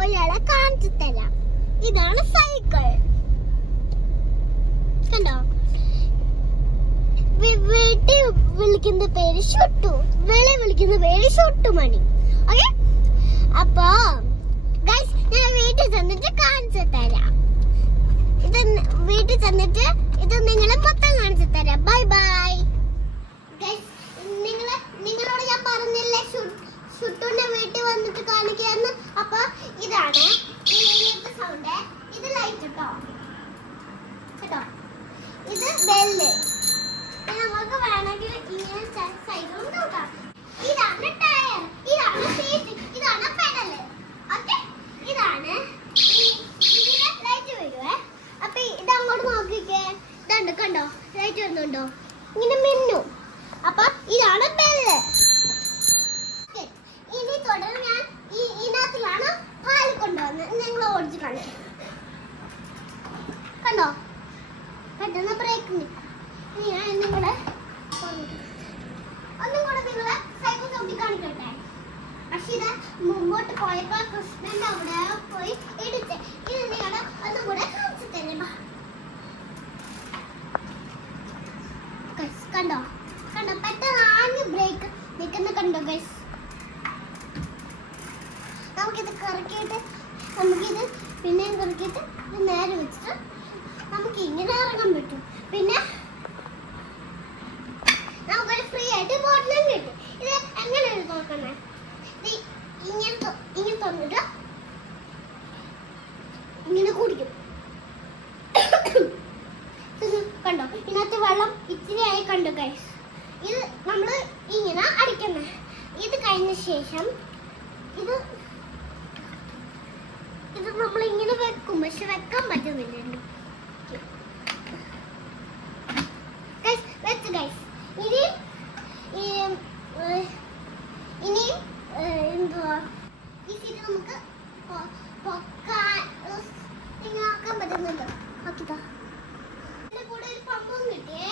ഒരാളെ കാണിച്ചു തരാം. ഇതാണ് സൈക്കിൾ. കണ്ടോ? വീട്ടിൽ വിളിക്കുന്ന പേര് ഷുട്ടു, വെളി വിളിക്കുന്ന പേര് ഷുട്ടുമണി. ഓക്കെ, അപ്പൊ ഗൈസ് ഞാൻ വീട്ടിൽ ചെന്നിട്ട് കാണിച്ചു തരാം. ഇത് വീട്ടിൽ ചെന്നിട്ട് ഇത് നിങ്ങളെ മൊത്തം കാണിച്ചു തരാം. Bye bye guys. നിങ്ങളോട് ഞാൻ പറഞ്ഞില്ലേ ഷുട്ടുവിന്റെ വീട്ടിൽ വന്നിട്ട് കാണിക്കാന്ന്. അപ്പൊ ഇതാണ് ഇങ്ങനത്തെ സൗണ്ട്. ഇത് ലൈറ്റ് കേട്ടോ, കേട്ടോ. ഇത് ബെല്ല്. നമുക്ക് വേണമെങ്കിൽ ഇങ്ങനെ സൈഡിലും നോക്കാം. ഇതാണ് ടയർ, ഇതാണ് സീറ്റ്, ഇതാണ് പെഡല്. ഓക്കെ, ഇതാണ് ഇതിന് ലൈറ്റ് വരുവേ. അപ്പൊ ഇത് അങ്ങോട്ട് നോക്കിക്കേ. ഇതുണ്ട്, കണ്ടോ? ലൈറ്റ് വരുന്നുണ്ടോ? ഇങ്ങനെ മിന്നും. അപ്പൊ ഇതാണ് ബെല്ല്. ഇനി തുടർന്ന് ഞാൻ ഇതിനകത്തിലാണ് പാൽ കൊണ്ടുവന്നത്. നിങ്ങൾ ഓടിച്ച് കാണിച്ചു. കണ്ടോ? പെട്ടെന്ന് ബ്രേക്ക് നിൽക്കും. ഞാൻ നിങ്ങളെ ഒന്നും കൂടെ നിങ്ങളെ സൈക്കിൾ ചവിട്ടി കാണിക്കട്ടെ. പക്ഷെ ഇത് മുമ്പോട്ട് പോയപ്പോ കൃഷ്ണന്റെ അവിടെ പോയി ഇടിച്ച്. ഇത് നിങ്ങളെ ഒന്നും കൂടെ കാണിച്ചു തരാം. കണ്ടോ? കണ്ടോ? പെട്ടെന്ന് ആഞ്ഞ് ബ്രേക്ക് നിൽക്കുന്ന കണ്ടോ ഗൈസ്? നമുക്കിത് കറക്കിയിട്ട് നമുക്കിത് പിന്നെയും കറക്കിയിട്ട് ഇത് നേരെ വെച്ചിട്ട് നമുക്ക് ഇങ്ങനെ ഇറങ്ങാൻ പറ്റും. പിന്നെ നമുക്കൊരു ഫ്രീ ആയിട്ട് ബോട്ടിലും കിട്ടും. ഇത് എങ്ങനെയാണ് നോക്കണേ? ഇങ്ങനെ തന്നിട്ട് ഇങ്ങനെ കുടിക്കും. കണ്ടോ? ഇതിനകത്ത് വെള്ളം ഇത്തിരി ആയി. കണ്ടോ ഗൈസ്? ഇത് നമ്മൾ ഇങ്ങനെ അടിക്കണേ. ഇത് കഴിഞ്ഞ ശേഷം ഇത് നമ്മൾ ഇങ്ങനെ വെക്കും. പക്ഷെ വെക്കാൻ പറ്റുന്നില്ല. വെച്ച് ഗൈസ്. ഇനി എന്തുവാ ഈ സീറ്റ് നമുക്ക് പൊക്കാൻ പറ്റുന്നുണ്ടോ? നോക്കിതാ. ഇതിന്റെ കൂടെ ഒരു പമ്പും കിട്ടിയേ.